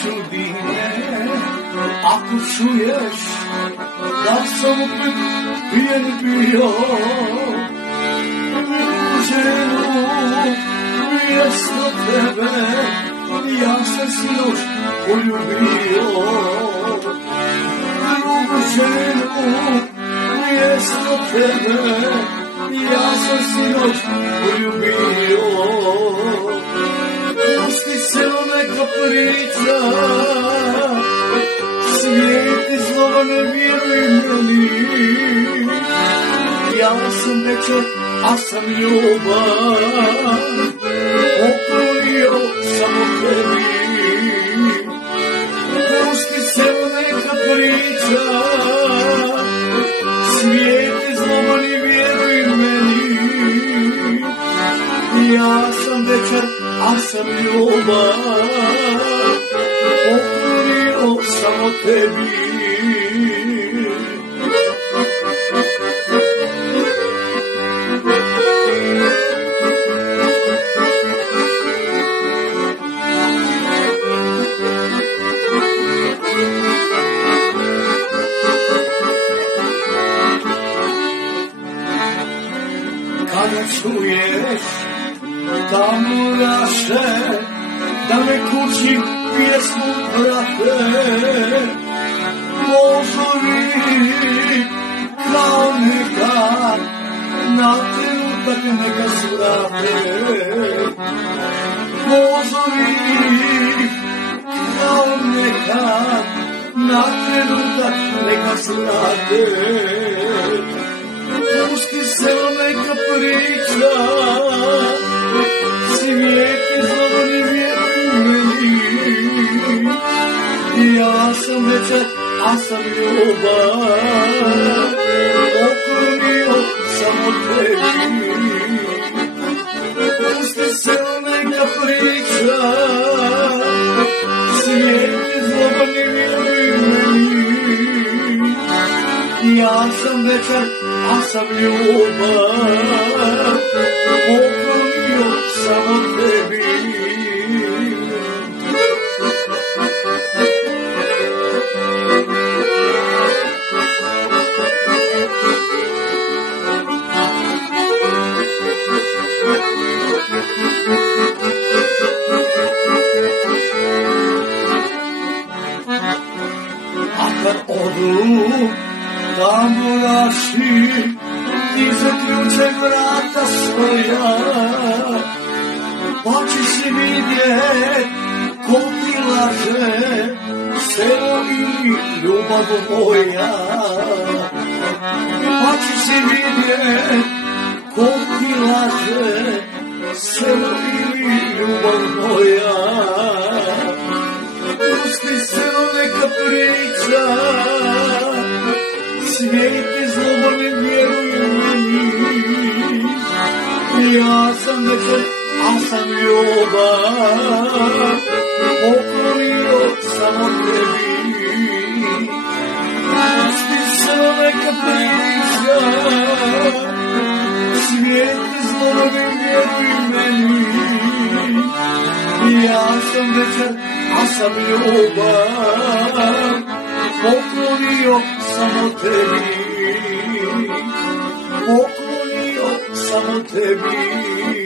čudi me ako čuješ da sam opet pijen bio. Ženu, mjesto tebe ja sam sinoć poljubio. Drugu ženu, mjesto tebe ja sam sinoć poljubio. Pusti se neka priča, svijet i zlova ne vjeruj meni. Ja sam večer, a sam ljubav, poklonio samo tebi. Pusti se neka priča, svijet i zlova ne vjeruj meni. Ja sam večer, a sam ljubav, poklonio samo tebi. Kada čuješ tamburaše da me kući pjesmu prate, mozovi kao nekad na trenutak neka svrate. Mozovi kao nekad na trenutak neka svrate. Pusti se neka priča, svijet i zlova ne vjeruj meni. Ja sam večer, a sam ljubav, poklonio samo tebi. Pusti se neka priča, svijet i zlova ne vjeruj meni. Ja sam večer, a sam ljubav, poklonio samo tebi. A kad odu tamburaši iza ključe vrata svoja, pa ćeš vidjet ko ti laže, selo ili ljubav moja. Pa ćeš vidjet ko ti laže, selo ili ljubav moja. Pusti se neka priča, svijet i zlova ne vjeruj meni. Ja sam večer, a sam ljubav, poklonio samo tebi. Pusti se neka priča, svijet i zlova ne vjeruj meni. Ja sam večer, a sam ljubav, poklonio samo tebi, poklonio samo tebi.